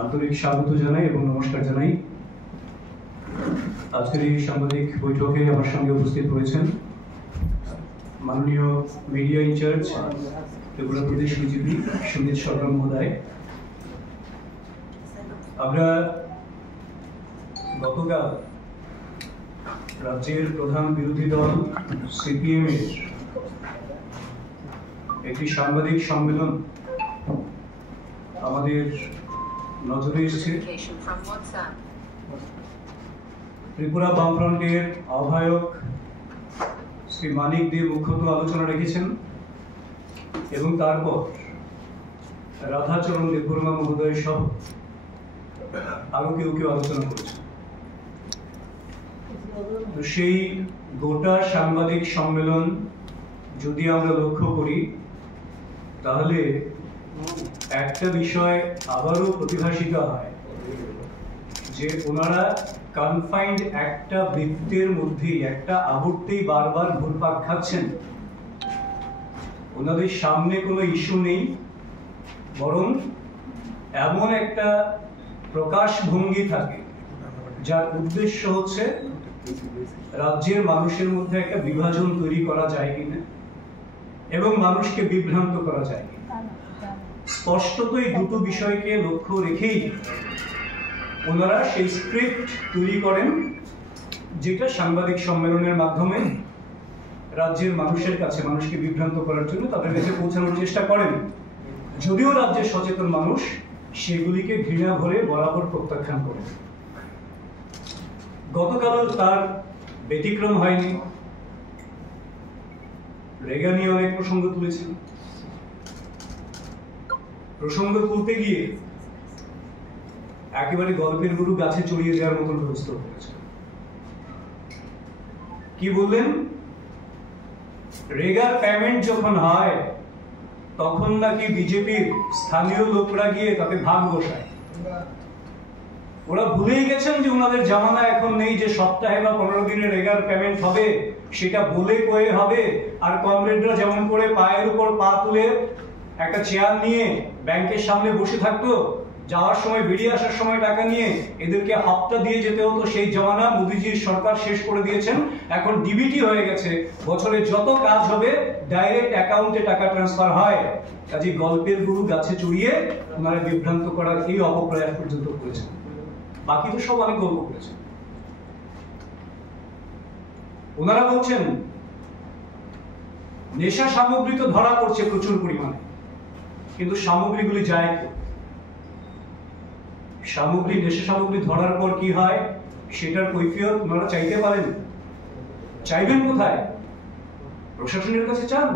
আন্তরিক স্বাগত জানাই এবং নমস্কার জানাই। আজকের এই সাংবাদিক বৈঠকে আমার সঙ্গে উপস্থিত হয়েছেন মাননীয় মিডিয়া ইনচার্জ ত্রিপুরা প্রদেশ বিজেপি সুমিত সরকার মহোদয়। আমরা গতকাল রাজ্যের প্রধান বিরোধী দল সিপিএম এর একটি সাংবাদিক সম্মেলন আমাদের নজরে এসেছে। ত্রিপুরা বামফ্রন্টের আহ্বায়ক শ্রী মানিক দে মুখ্যত আলোচনা রেখেছেন এবং তারপর রাধাচরণ দেববর্মা মহোদয় সহ আরো কেউ কেউ আলোচনা করেছেন। তো সেই গোটা সাংবাদিক সম্মেলন যদি আমরা লক্ষ্য করি তাহলে একটা বিষয় আবারও প্রতিভাসিত হয় যে ওনারা কনফাইন্ড একটা বৃত্তের মধ্যেই একটা আবর্তেই বারবার ঘুরপাক খাচ্ছেন। ওনাদের সামনে কোনো ইস্যু নেই, বরং এমন একটা প্রকাশভঙ্গি থাকে যার উদ্দেশ্য হচ্ছে রাজ্যের মানুষের মধ্যে একটা বিভাজন তৈরি করা যায় কিনা এবং মানুষকে বিভ্রান্ত করা যায় কিনা। স্পষ্টতই দুটো বিষয়কে লক্ষ্য রেখেই ওনারা সেই স্ক্রিপ্ট তৈরি করেন, যেটা সাংবাদিক সম্মেলনের মাধ্যমে রাজ্যের মানুষের কাছে, মানুষকে বিভ্রান্ত করার জন্য তাদের কাছে পৌঁছানোর চেষ্টা করেন। যদিও রাজ্যের সচেতন মানুষ সেগুলিকে ঘৃণা ভরে বরাবর প্রত্যাখ্যান করে। গতকালও তার ব্যতিক্রম হয়নি। রেগা নিয়ে অনেক প্রসঙ্গ তুলেছেন। প্রসঙ্গ তুলতে গিয়ে একেবারে গল্পের গরু গাছে চড়িয়ে দেওয়ার মতন ব্যবস্থা করেছে। কি বললেন? রেগার পেমেন্ট যখন হয় তখন নাকি বিজেপির স্থানীয় লোকরা গিয়ে তাতে ভাগ বসায়। ওরা ভুলেই গেছেন যে ওনাদের জামানা এখন নেই যে সপ্তাহে বা 15 দিনে রেগার পেমেন্ট হবে, সেটা বলে কয়ে হবে। আর কমরেডরা যেমন করে পায়ের উপর পা তুলে একটা চেয়ার নিয়ে ব্যাংকের সামনে বসে থাকতো, যাওয়ার সময় বেরিয়ে আসার সময় টাকা নিয়ে এদেরকে হাপ্তা দিয়ে যেতে হতো, সেই জমানা মোদিজির সরকার শেষ করে দিয়েছেন। এখন ডিবিটি হয়ে গেছে, বছরে যত কাজ হবে ডাইরেক্ট অ্যাকাউন্টে টাকা ট্রান্সফার হয়। কাজে গল্পের গরু গাছে চড়িয়ে ওনারা বিভ্রান্ত করার এই অপপ্রয়াস পর্যন্ত করেছেন। বাকি তো সব অনেক গল্প করেছেন। ওনারা বলছেন নেশা সামগ্রী তো ধরা পড়ছে প্রচুর পরিমাণে, কিন্তু সামগ্রীগুলি যায় তো। নেশা সামগ্রী ধরার পর কি হয় সেটার কৈফিয়ত ওনারা চাইতে পারেন। চাইবেন কোথায়? প্রশাসনের কাছে চান?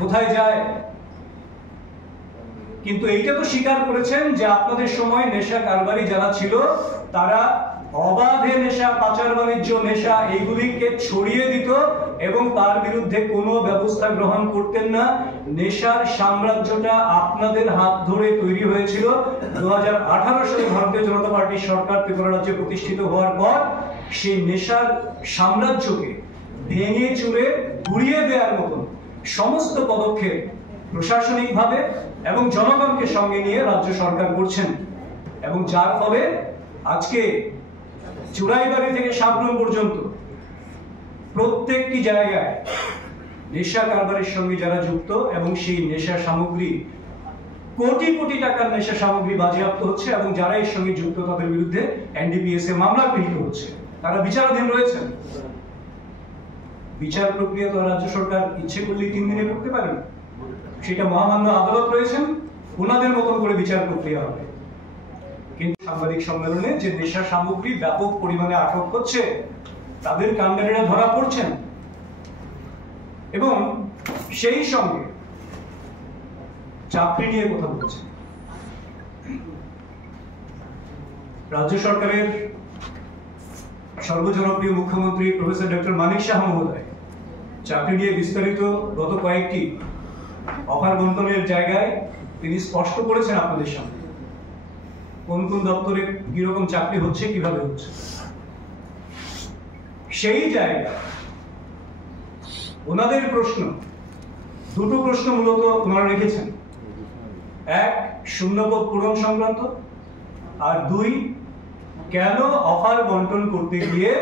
কোথায় যায়? কিন্তু এইটা তো স্বীকার করেছেন যে আপনাদের সময় নেশা কারবারি যারা ছিল তারা অবাধে নেশা, পাচার বাণিজ্য, নেশা এইগুলিকে ছড়িয়ে দিত এবং তার বিরুদ্ধে কোনো ব্যবস্থা গ্রহণ করতেন না। নেশার সাম্রাজ্যটা আপনাদের হাত ধরে তৈরি হয়েছিল। 2018 সালে ভারতীয় জনতা পার্টির সরকার ত্রিপুরা রাজ্যে প্রতিষ্ঠিত হওয়ার পর সেই নেশার সাম্রাজ্যকে ভেঙে চুরে গুড়িয়ে দেওয়ার মতন সমস্ত পদক্ষেপ প্রশাসনিকভাবে এবং জনগণকে সঙ্গে নিয়ে রাজ্য সরকার করছেন, এবং যার ফলে আজকে চুরাইবাড়ি থেকে সাবরুম পর্যন্ত প্রত্যেকটি জায়গায় নেশা কারবারের সঙ্গে যারা যুক্ত এবং সেই নেশা সামগ্রী, কোটি কোটি টাকার নেশা সামগ্রী বাজেয়াপ্ত হচ্ছে এবং যারা এর সঙ্গে যুক্ত তাদের বিরুদ্ধে এনডিপিএস এ মামলা গৃহীত হচ্ছে। তারা বিচারাধীন রয়েছেন। বিচার প্রক্রিয়া তো রাজ্য সরকার ইচ্ছে করলেই 3 দিনে করতে পারেন। সেটা মহামান্য আদালত রয়েছেন, ওনাদের মতন করে বিচার প্রক্রিয়া হবে। কিন্তু সাংবাদিক সম্মেলনে যে নেশা সামগ্রী ব্যাপক পরিমাণে আটক হচ্ছে, তাদের কাণ্ডারীরা ধরা পড়ছেন এবং সেই সঙ্গে চাকরি নিয়ে কথা বলছেন। রাজ্য সরকারের সর্বজনপ্রিয় মুখ্যমন্ত্রী প্রফেসর ডক্টর মানিক সাহা মহোদয় চাকরি নিয়ে বিস্তারিত গত কয়েকটি অফার বন্টনের জায়গায় তিনি স্পষ্ট করেছেন আপনাদের সামনে কোন কোন দপ্তরে কিরকম চাকরি হচ্ছে, কিভাবে হচ্ছে। সেই জায়গায় ওনাদের প্রশ্ন, দুটো প্রশ্ন মূলত ওনারা রেখেছেন। এক, শূন্যপদ পূরণ সংক্রান্ত, আর দুই, কেন অফার বন্টন করতে গিয়ে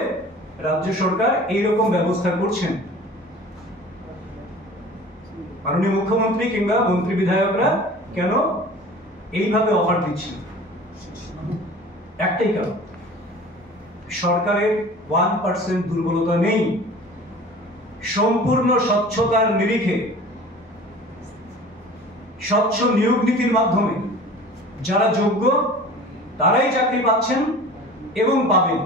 রাজ্য সরকার এইরকম ব্যবস্থা করছেন। মাননীয় মুখ্যমন্ত্রী কিংবা মন্ত্রী বিধায়করা কেন এইভাবে অফার দিচ্ছেন? একটাই কারণ, সরকারের 1% দুর্বলতা নেই। সম্পূর্ণ স্বচ্ছতার নিরিখে, স্বচ্ছ নিয়োগ নীতির মাধ্যমে যারা যোগ্য তারাই চাকরি পাচ্ছেন এবং পাবেন।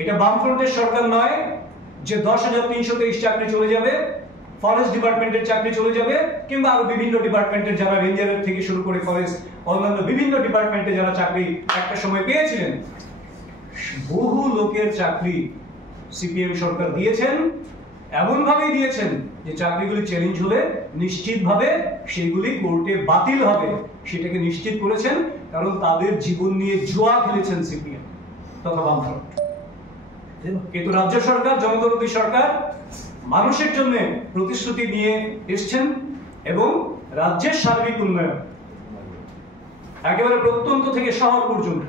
এটা বামফ্রন্টের সরকার নয় যে 10,323 চাকরি চলে যাবে, ফরেস্ট ডিপার্টমেন্টের চাকরি চলে যাবে, কিংবা আরো বিভিন্ন ডিপার্টমেন্টের যারা রেঞ্জারের থেকে শুরু করে ফরেস্ট অন্যান্য বিভিন্ন ডিপার্টমেন্টে যারা চাকরি একটা সময় পেয়েছিলেন, বহু লোকের চাকরি সিপিএম সরকার দিয়েছেন, এমন ভাবেই দিয়েছেন যে চাকরিগুলি চ্যালেঞ্জ হলে নিশ্চিতভাবে সেগুলি কোর্টে বাতিল হবে, সেটাকে নিশ্চিত করেছেন। কারণ তাদের জীবন নিয়ে জুয়া খেলেছেন সিপিএম তথা বামফ্রন্ট। কিন্তু রাজ্য সরকার, জনদরদী সরকার, মানুষের জন্য প্রতিশ্রুতি নিয়ে এসছেন এবং রাজ্যের সার্বিক উন্নয়ন, একেবারে প্রত্যন্ত থেকে শহর পর্যন্ত,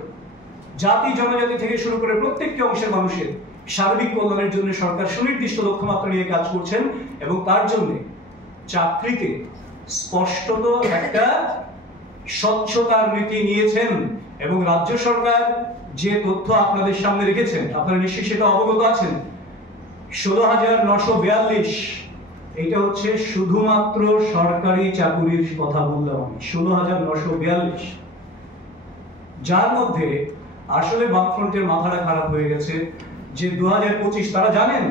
জাতি জনজাতি থেকে শুরু করে প্রত্যেকটি অংশের মানুষের সার্বিক কল্যাণের জন্য সরকার সুনির্দিষ্ট লক্ষ্যমাত্রা নিয়ে কাজ করছেন। এবং তার জন্য চাকরিতে স্পষ্টত একটা স্বচ্ছতার নীতি নিয়েছেন। এবং রাজ্য সরকার যে তথ্য আপনাদের সামনে রেখেছেন, আপনারা নিশ্চয়ই সেটা অবগত আছেন। 16,942, এটা হচ্ছে শুধুমাত্র সরকারি চাকুরির কথা বললাম আমি, 16,942, যার মধ্যে আসলে বামফ্রন্টের মাথাটা খারাপ হয়ে গেছে যে 2025 তারা জানেন,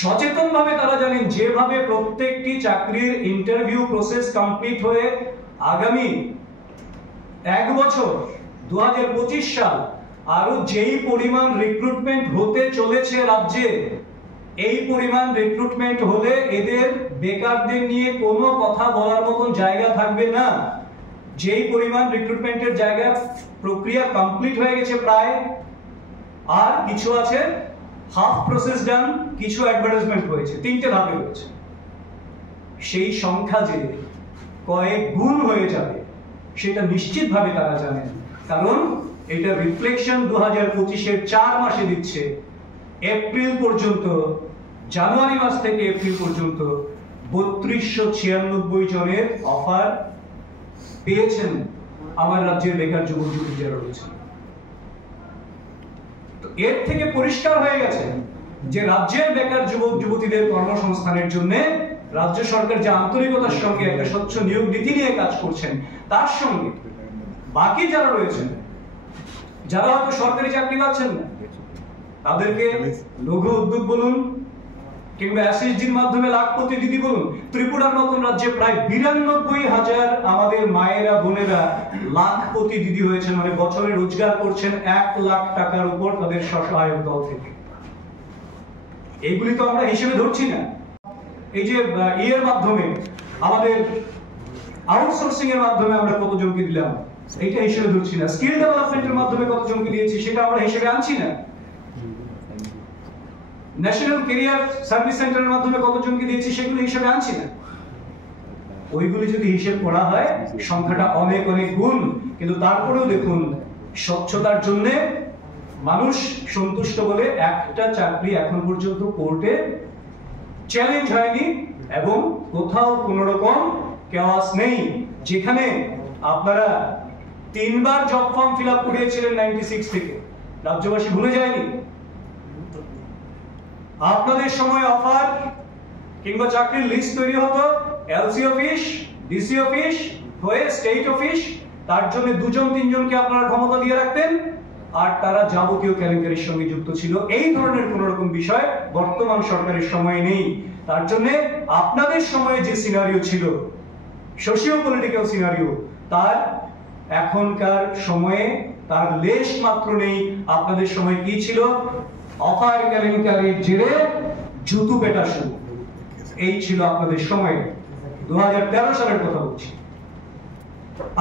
সচেতন ভাবে তারা জানেন, যেভাবে প্রত্যেকটি চাকরির ইন্টারভিউ প্রসেস কমপ্লিট হয়ে আগামী 1 বছর 2025 সাল আরো যেই পরিমাণ রিক্রুটমেন্ট হতে চলেছে রাজ্যে, এই পরিমাণ রিক্রুটমেন্ট হলে এদের বেকারদের নিয়ে কোনো কথা বলার মতন জায়গা থাকবে না। যেই পরিমাণ রিক্রুটমেন্টের জায়গা প্রক্রিয়া কমপ্লিট হয়ে গেছে প্রায়, আর কিছু আছে হাফ প্রসেস ডান, কিছু অ্যাডভার্টাইজমেন্ট হয়েছে, 3টে ধাপে হয়েছে। সেই সংখ্যা যে কয়েক গুণ হয়ে যাবে সেটা নিশ্চিতভাবে তারা জানেন, কারণ এটা রিফ্লেকশন 2025-এর 4 মাসে দিচ্ছে। এপ্রিল পর্যন্ত, জানুয়ারি মাস থেকে এপ্রিল পর্যন্ত 3296 জনের অফার পেয়েছেন আমার রাজ্যের বেকার যুবক যুবতী যারা রয়েছেন। তো এর থেকে পরিষ্কার হয়ে গেছে যে রাজ্যের বেকার যুবক যুবতীদের কর্মসংস্থানের জন্য রাজ্য সরকার যে আন্তরিকতার সঙ্গে একটা স্বচ্ছ নিয়োগ নীতি নিয়ে কাজ করছেন, তার সঙ্গে বাকি যারা রয়েছেন, যারা হয়তো সরকারি চাকরি পাচ্ছেন না, তাদেরকে লঘু উদ্যোগ বলুন কিংবা এসএসজির মাধ্যমে লাখপতি দিদি বলুন, ত্রিপুরার মতন রাজ্যে প্রায় 92,000 আমাদের মায়েরা বোনেরা লাখপতি দিদি হয়েছেন, মানে বছরে রোজগার করছেন 1 লাখ টাকার উপর তাদের স্বসহায়ক দল থেকে। এইগুলি তো আমরা হিসেবে ধরছি না। এই যে এর মাধ্যমে আমাদের আউটসোর্সিং এর মাধ্যমে আমরা কতজনকে দিলাম, এইটা হিসেবে ধরছি না। স্কিল ডেভেলপমেন্টের মাধ্যমে কতজনকে দিয়েছি সেটা আমরা হিসেবে আনছি না। ন্যাশনাল ক্যারিয়ার সার্ভিস সেন্টারের মাধ্যমে কতজনকে দিয়েছি সেগুলো হিসেবে আনছি না। ওইগুলি যদি হিসেব করা হয় সংখ্যাটা অনেক অনেক গুণ। কিন্তু তারপরেও দেখুন, স্বচ্ছতার জন্য মানুষ সন্তুষ্ট বলে একটা চাকরি এখন পর্যন্ত কোর্টে চ্যালেঞ্জ হয়নি এবং কোথাও কোনো রকম কেওয়াস নেই। যেখানে আপনারা 3 বার জব ফর্ম ফিল আপ করিয়েছিলেন 96 থেকে, রাজ্যবাসী ভুলে যায়নি। আপনাদের সময় অফার কিংবা চাকরির লিস্ট তৈরি হতো এলসি অফিস, ডিসি অফিস হয়ে স্টেট অফিস, তার জন্য 2-3জনকে আপনারা ক্ষমতা দিয়ে রাখতেন, আর তারা যাবতীয় কেলেঙ্কারির সঙ্গে যুক্ত ছিল। এই ধরনের কোন রকম বিষয় বর্তমান সরকারের সময় নেই। তার জন্য আপনাদের সময়ে যে সিনারিও ছিল, সোশিও পলিটিক্যাল সিনারিও, তার এখনকার সময়ে তার লেশ মাত্র নেই। আপনাদের সময় কি ছিল? অফার কেলেঙ্কারির জেরে জুতু পেটা শুরু, এই ছিল আপনাদের সময়। 2013 সালের কথা বলছি।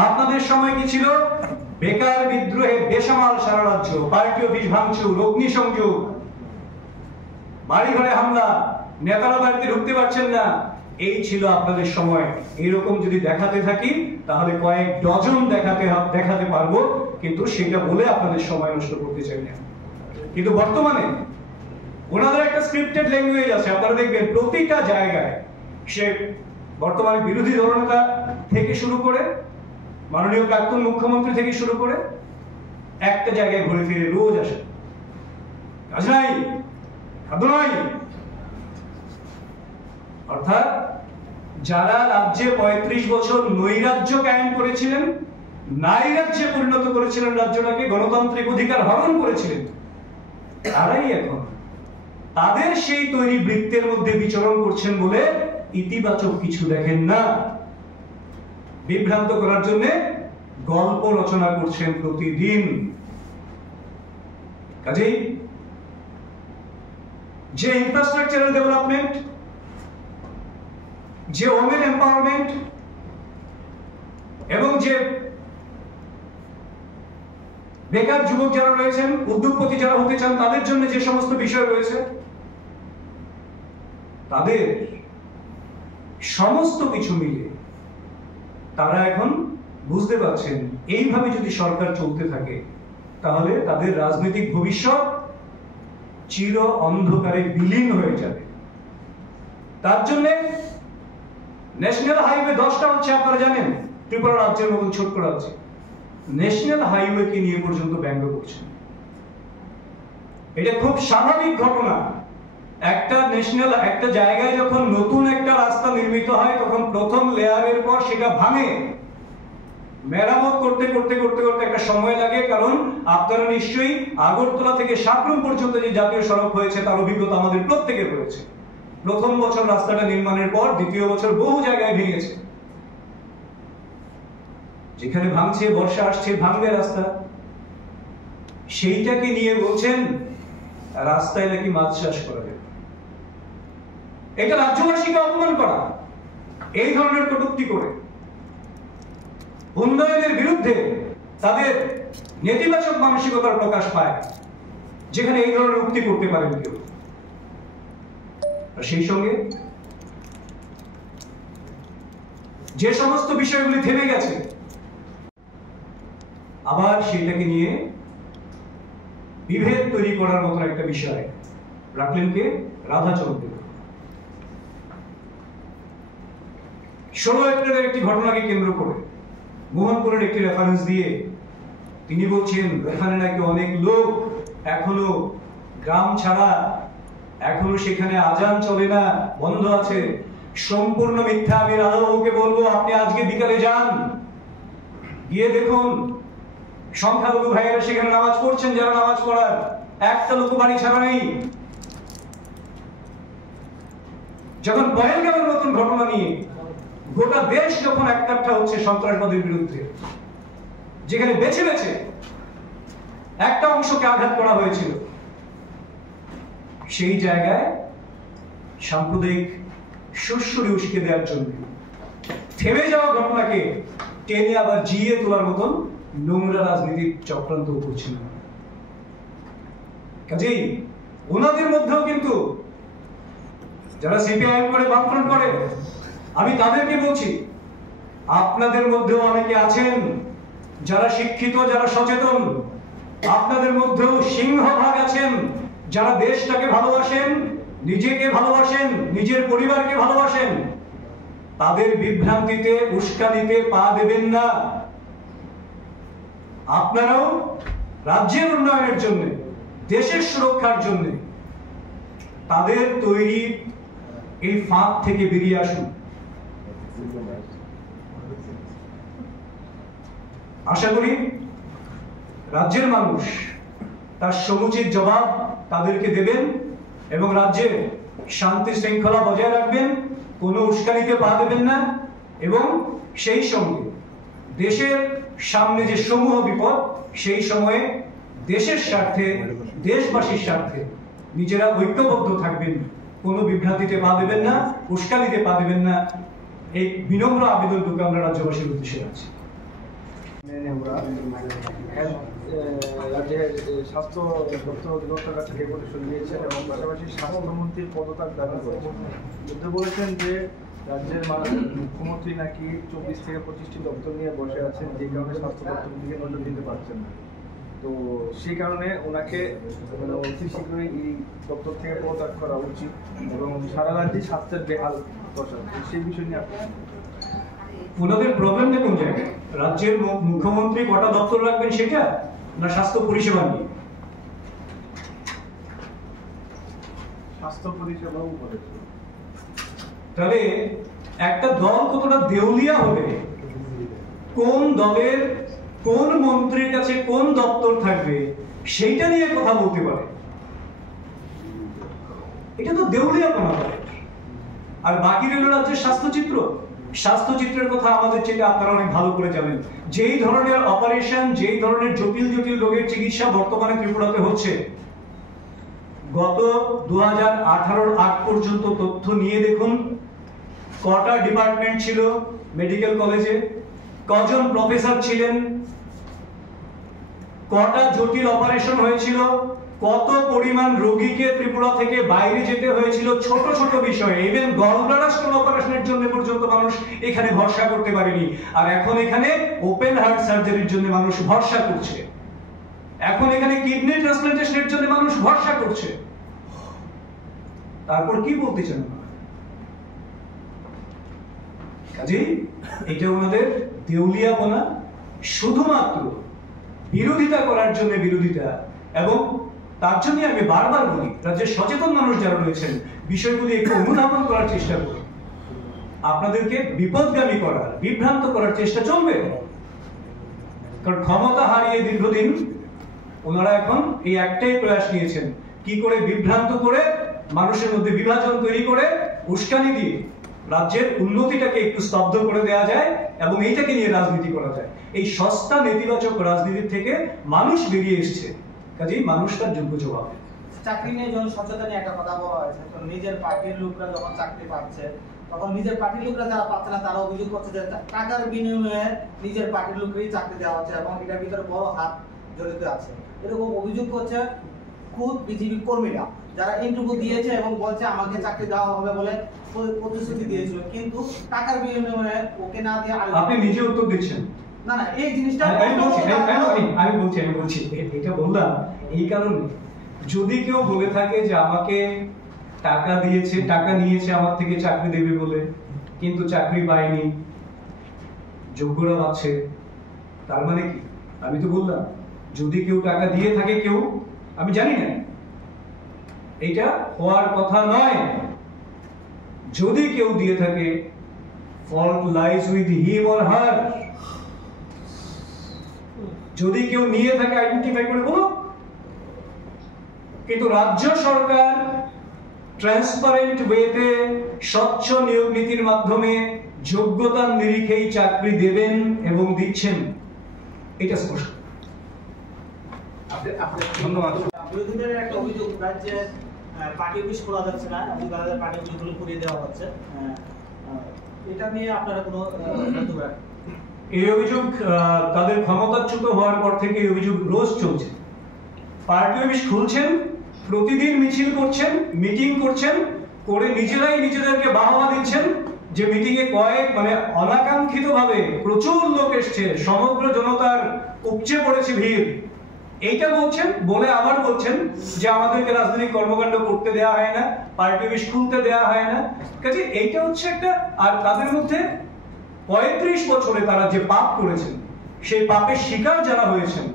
আপনাদের সময় কি ছিল? বেকার বিদ্রোহে বেসামাল সারা রাজ্য, পার্টি অফিস ভাঙচুর, অগ্নিসংযোগ, বাড়ি ঘরে হামলা, নেতারা বাড়িতে ঢুকতে পারছেন না, এই ছিল আপনাদের সময়। এইরকম যদি দেখাতে থাকি তাহলে কয়েক ডজন দেখাতে পারবো, কিন্তু সেটা বলে আপনাদের সময় নষ্ট করতে চাই না। কিন্তু বর্তমানে ওনাদের একটা স্ক্রিপ্টেড ল্যাঙ্গুয়েজ আছে। আপনারা দেখবেন প্রতিটা জায়গায় সে বর্তমানে বিরোধী দলনেতা থেকে শুরু করে মাননীয় প্রাক্তন মুখ্যমন্ত্রী থেকে শুরু করে একটা জায়গায় ঘুরে ফিরে রোজ আসে, কাজ নাই, খাদ্য নাই। অর্থাৎ যারা রাজ্যে 35 বছর নৈরাজ্য কায়েম করেছিলেন, নাইরাজ্যে পরিণত করেছিলেন রাজ্যটাকে, গণতান্ত্রিক অধিকার হরণ করেছিলেন, তারাই এখন তাদের সেই তৈরি বৃত্তের মধ্যে বিচরণ করছেন বলে ইতিবাচক কিছু দেখেন না। বিভ্রান্ত করার জন্য গল্প রচনা করছেন প্রতিদিন। কাজেই যে ইনফ্রাস্ট্রাকচারাল ডেভেলপমেন্ট, যে ওমেন এম্পাওয়ারমেন্ট এবং যে বেকার যুবক যারা রয়েছেন, উদ্যোগপতি যারা হতে চান, তাদের জন্য যে সমস্ত বিষয় রয়েছে, তাদের সমস্ত কিছু মিলে তারা এখন বুঝতে পারছেন এইভাবে যদি সরকার চলতে থাকে তাহলে তাদের রাজনৈতিক ভবিষ্যৎ চির অন্ধকারে বিলীন হয়ে যাবে। তার জন্য ন্যাশনাল হাইওয়ে 10টা হচ্ছে, আপনারা জানেন, ত্রিপুরা রাজ্যের মতন ছোট্ট রাজ্যে ন্যাশনাল হাইওয়েকে নিয়ে পর্যন্ত ব্যঙ্গ করছেন। এটা খুব স্বাভাবিক ঘটনা। একটা জায়গায় যখন নতুন একটা রাস্তা নির্মিত হয় তখন প্রথম লেয়ারের পর সেটা ভাঙে, মেরামত করতে করতে করতে করতে একটা সময় লাগে। কারণ আপনারা নিশ্চয়ই আগরতলা থেকে সাবরুম পর্যন্ত যে জাতীয় সড়ক হয়েছে তার অভিজ্ঞতা আমাদের প্রত্যেকের রয়েছে। প্রথম বছর রাস্তাটা নির্মাণের পর দ্বিতীয় বছর বহু জায়গায় ভেঙেছে। যেখানে ভাঙছে, বর্ষা আসছে, ভাঙবে রাস্তা, সেইটাকে নিয়ে বলছেন রাস্তায় নাকি মাছ চাষ করা যাবে। এটা রাজ্যবাসীকে অপমান করা, এই ধরনের কটূক্তি করে উন্নয়নের বিরুদ্ধে তাদের নেতিবাচক মানসিকতার প্রকাশ পায়, যেখানে এই ধরনের উক্তি করতে পারেন কেউ। আর সেই সঙ্গে যে সমস্ত বিষয়গুলি থেমে গেছে আবার সেটাকে নিয়ে বিভেদ তৈরি করার মতো একটা বিষয় রাখলেন কে? রাধাচন্দ্র। 16 এপ্রিলের একটি ঘটনাকে কেন্দ্র করে মোহনপুরের একটি রেফারেন্স দিয়ে তিনি বলছেন এখানে নাকি অনেক লোক এখনো গ্রাম ছাড়া, এখনো সেখানে আজান চলে না, বন্ধ আছে। সম্পূর্ণ মিথ্যা। আমি রাধাবাবুকে বলবো আপনি আজকে বিকালে যান, গিয়ে দেখুন সংখ্যালঘু ভাইয়েরা সেখানে নামাজ পড়ছেন, যারা নামাজ পড়ার, একটা লোক বাড়ি ছাড়া নেই। যখন পহেলগামের নতুন ঘটনা নিয়ে গোটা দেশ যখন এককাট্টা হচ্ছে সন্ত্রাসবাদের বিরুদ্ধে, যেখানে বেছে বেছে একটা অংশকে আঘাত করা হয়েছিল, সেই জায়গায় সাম্প্রদায়িক সুরসুরি উস্কে দেওয়ার জন্য থেমে যাওয়া ঘটনাকে টেনে আবার জিয়ে তোলার মতন নোংরা রাজনীতির চক্রান্ত করছিল। কাজেই ওনাদের মধ্যেও কিন্তু যারা সিপিআইএম করে, বামফ্রন্ট করে, আমি তাদেরকে বলছি আপনাদের মধ্যেও অনেকে আছেন যারা শিক্ষিত, যারা সচেতন। আপনাদের মধ্যেও সিংহভাগ আছেন যারা দেশটাকে ভালোবাসেন, নিজেকে ভালোবাসেন, নিজের পরিবারকে ভালোবাসেন। তাদের বিভ্রান্তিতে, উস্কানিতে পা দেবেন না। আপনারাও রাজ্যের উন্নয়নের জন্য, দেশের সুরক্ষার জন্য তাদের তৈরি এই ফাঁদ থেকে বেরিয়ে আসুন। আশা করি রাজ্যের মানুষ তার সমুচিত জবাব তাদেরকে দেবেন এবং রাজ্যে শান্তি শৃঙ্খলা বজায় রাখবেন, কোনো উস্কানিতে পা দেবেন না এবং সেই সঙ্গে দেশের সামনে যে সমূহ বিপদ, সেই সময়ে দেশের স্বার্থে, দেশবাসীর স্বার্থে নিজেরা ঐক্যবদ্ধ থাকবেন, কোনো বিভ্রান্তিতে পা দেবেন না, উস্কানিতে পা দেবেন না। এই বিনম্র আবেদনটুকু আমরা রাজ্যবাসীর উদ্দেশ্যে রাখছি। রাজ্যের স্বাস্থ্য দপ্তর অধিদপ্তর কাছে ডেপুটেশন দিয়েছেন এবং পাশাপাশি স্বাস্থ্যমন্ত্রীর পদত্যাগ দাবি করেছেন। যুদ্ধ বলেছেন যে রাজ্যের মুখ্যমন্ত্রী নাকি 24 থেকে 25টি দপ্তর নিয়ে বসে আছেন, যে কারণে স্বাস্থ্য দপ্তর দিকে নজর দিতে পারছেন না। তো সেই কারণে ওনাকে অতি শীঘ্রই এই দপ্তর থেকে পদত্যাগ করা উচিত এবং সারা রাজ্যে স্বাস্থ্যের বেহাল দশা। সেই বিষয় নিয়ে ওনাদের প্রবলেমটা কোন জায়গায়? রাজ্যের মুখ্যমন্ত্রী কটা দপ্তর রাখবেন সেটা, না স্বাস্থ্য পরিষেবা নিয়ে? স্বাস্থ্য পরিষেবাও বলেছে। তাহলে একটা দল কতটা দেউলিয়া হবে, কোন দলের কোন মন্ত্রীর কাছে কোন দপ্তর থাকবে সেইটা নিয়ে কথা বলতে পারে, এটা তো দেউলিয়াপনা। আর বাকি রইল রাজ্যের স্বাস্থ্যচিত্র। স্বাস্থ্যচিত্রের কথা আমাদের চেয়ে আপনারা অনেক ভালো করে জানেন। যেই ধরনের অপারেশন, যেই ধরনের জটিল জটিল রোগের চিকিৎসা বর্তমানে ত্রিপুরাতে হচ্ছে, গত 2018 আগ পর্যন্ত তথ্য নিয়ে দেখুন কটা ডিপার্টমেন্ট ছিল মেডিকেল কলেজে, কজন প্রফেসর ছিলেন, কটা জটিল অপারেশন হয়েছিল, কত পরিমাণ রোগীকে ত্রিপুরা থেকে বাইরে যেতে হয়েছিল ছোট ছোট বিষয়ে। ইভেন গলব্লাডার স্টোন অপারেশনের জন্য পর্যন্ত মানুষ এখানে ভরসা করতে পারেনি, আর এখন এখানে ওপেন হার্ট সার্জারির জন্য মানুষ ভরসা করছে, এখন এখানে কিডনি ট্রান্সপ্লান্টেশনের জন্য মানুষ ভরসা করছে। তারপর কি বলতে চান? কাজেই এটা ওনাদের দেউলিয়াপনা, শুধুমাত্র বিরোধিতা করার জন্য বিরোধিতা। এবং তার জন্য আমি বারবার বলি, রাজ্যের সচেতন মানুষ যারা রয়েছেন বিষয়গুলি একটু অনুধাবন করার চেষ্টা করুন। আপনাদেরকে বিপদগামী করার, বিভ্রান্ত করার চেষ্টা চলবে, কারণ ক্ষমতা হারিয়ে দীর্ঘদিন ওনারা এখন এই একটাই প্রয়াস নিয়েছেন, কি করে বিভ্রান্ত করে মানুষের মধ্যে বিভাজন তৈরি করে উস্কানি দিয়ে রাজ্যের উন্নতিটাকে একটু স্তব্ধ করে দেওয়া যায় এবং এইটাকে নিয়ে রাজনীতি করা যায়। এই সস্তা নেতিবাচক রাজনীতির থেকে মানুষ বেরিয়ে এসছে, কাজেই মানুষ তার যোগ্য জবাব। চাকরি নিয়ে যখন সচেতন একটা কথা বলা হয়েছে, তো নিজের পার্টির লোকরা যখন চাকরি পাচ্ছে, তখন নিজের পার্টির লোকরা যারা পাচ্ছে না তারা অভিযোগ করছে যে টাকার বিনিময়ে নিজের পার্টির লোককেই চাকরি দেওয়া হচ্ছে এবং এটার ভিতরে বড় হাত জড়িত আছে। এরকম অভিযোগ করছে খুদ বিজেপি কর্মীরা, যারা ইন্টারভিউ দিয়েছে এবং বলছে আমাকে চাকরি দেওয়া হবে বলে প্রতিশ্রুতি দিয়েছিল, কিন্তু টাকার বিনিময়ে ওকে না দিয়ে। আপনি নিজে উত্তর দিচ্ছেন না না, এই জিনিসটা আমি বলছি এটা বললাম এই কারণে, যদি কেউ বলে থাকে যে আমাকে টাকা দিয়েছে, টাকা নিয়েছে আমার থেকে চাকরি দেবে বলে, কিন্তু চাকরি পায়নি, যোগ্যরা পাচ্ছে, তার মানে কি? আমি তো বললাম যদি কেউ টাকা দিয়ে থাকে, কেউ, আমি জানি না, এটা হওয়ার কথা নয়। যদি কেউ দিয়ে থাকে, fault lies with him or her। যদি কেউ নিয়ে থাকে আইডেন্টিফাই করে বলো। কিন্তু রাজ্য সরকার ট্রান্সপারেন্ট ওয়েতে স্বচ্ছ নিয়োগ নীতির মাধ্যমে যোগ্যতার নিরিখেই চাকরি দেবেন এবং দিচ্ছেন, এটা স্পষ্ট। ধন্যবাদ। বিরোধীদের একটা অভিযোগ, রাজ্যে পার্টি অফিস খোলা যাচ্ছে না এবং তাদের পার্টি অফিসগুলো পুড়িয়ে দেওয়া হচ্ছে, এটা নিয়ে আপনারা কোনো মন্তব্য রাখেন? এই অভিযোগ তাদের ক্ষমতাচ্যুত হওয়ার পর থেকে এই অভিযোগ রোজ চলছে। পার্টি অফিস খুলছেন, প্রতিদিন মিছিল করছেন, মিটিং করছেন, করে নিজেরাই নিজেদেরকে বাহবা দিচ্ছেন যে মিটিং এ অনাকাঙ্ক্ষিত ভাবে প্রচুর লোক এসছে, সমগ্র জনতার উপচে পড়েছে ভিড়, এইটা বলছেন, বলে আবার বলছেন যে আমাদেরকে রাজনৈতিক কর্মকাণ্ড করতে দেওয়া হয় না, পার্টি অফিস খুলতে দেওয়া হয় না। কাজে এইটা হচ্ছে একটা, আর তাদের মধ্যে 35 বছরে তারা যে পাপ করেছেন, সেই পাপের শিকার যারা হয়েছেন,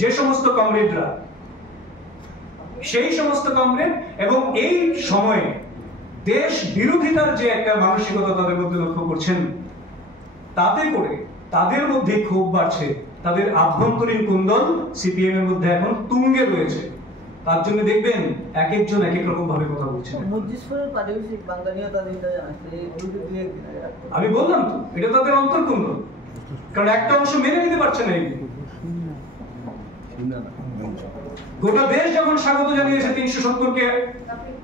যে সমস্ত কমরেডরা, সেই সমস্ত কমরেড, এবং এই সময়ে দেশ বিরোধিতার যে একটা মানসিকতা তাদের মধ্যে লক্ষ্য করছেন, তাতে করে তাদের মধ্যে ক্ষোভ বাড়ছে, তাদের আভ্যন্তরীণ কুন্দল সিপিএম এর মধ্যে এখন তুঙ্গে রয়েছে। তার জন্য দেখবেন এক একজন এক এক রকম ভাবে কথা বলছেন। আমি বললাম তো, এটা তাদের অন্তর্কুন্দল, কারণ একটা অংশ মেনে নিতে পারছে না। গোটা দেশ যখন স্বাগত জানিয়েছে 370-কে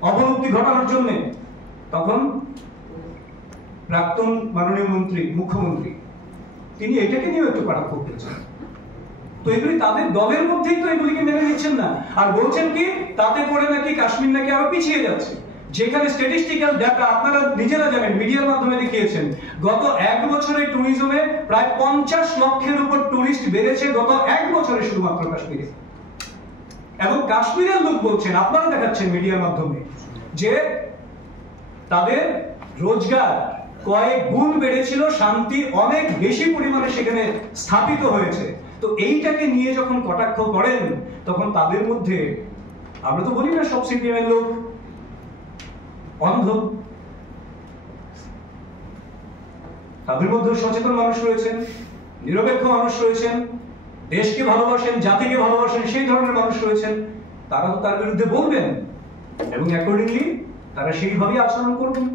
অবলুপ্তি ঘটানোর জন্য, তখন প্রাক্তন মাননীয় মুখ্যমন্ত্রী তিনি এটাকে নিয়ে একটু কটাক্ষ করতেছেন। তো এগুলি তাদের দলের মধ্যেই তো এগুলিকে মেনে নিচ্ছেন না, আর বলছেন কি তাতে করে নাকি কাশ্মীর নাকি আরো পিছিয়ে যাচ্ছে। যেখানে স্ট্যাটিস্টিক্যাল ডাটা আপনারা নিজেরা জানেন, মিডিয়ার মাধ্যমে দেখিয়েছেন, গত 1 বছরে ট্যুরিজমে প্রায় 50 লক্ষের উপর টুরিস্ট বেড়েছে গত 1 বছরে শুধুমাত্র কাশ্মীরে। এবং কাশ্মীরের লোক বলছেন, আপনারা দেখাচ্ছেন মিডিয়ার মাধ্যমে, যে তাদের রোজগার কয়েক গুণ বেড়েছিল, শান্তি অনেক বেশি পরিমাণে সেখানে স্থাপিত হয়েছে। তো এইটাকে নিয়ে যখন কটাক্ষ করেন, তখন তাদের মধ্যে, আমরা তো বলি না সব সিপিএম এর লোক অন্ধ, তাদের মধ্যে সচেতন মানুষ রয়েছেন, নিরপেক্ষ মানুষ রয়েছেন, দেশকে ভালোবাসেন, জাতিকে ভালোবাসেন, সেই ধরনের মানুষ রয়েছেন। তারা তো তার বিরুদ্ধে বলবেন এবং অ্যাকর্ডিংলি তারা সেইভাবেই আচরণ করবেন।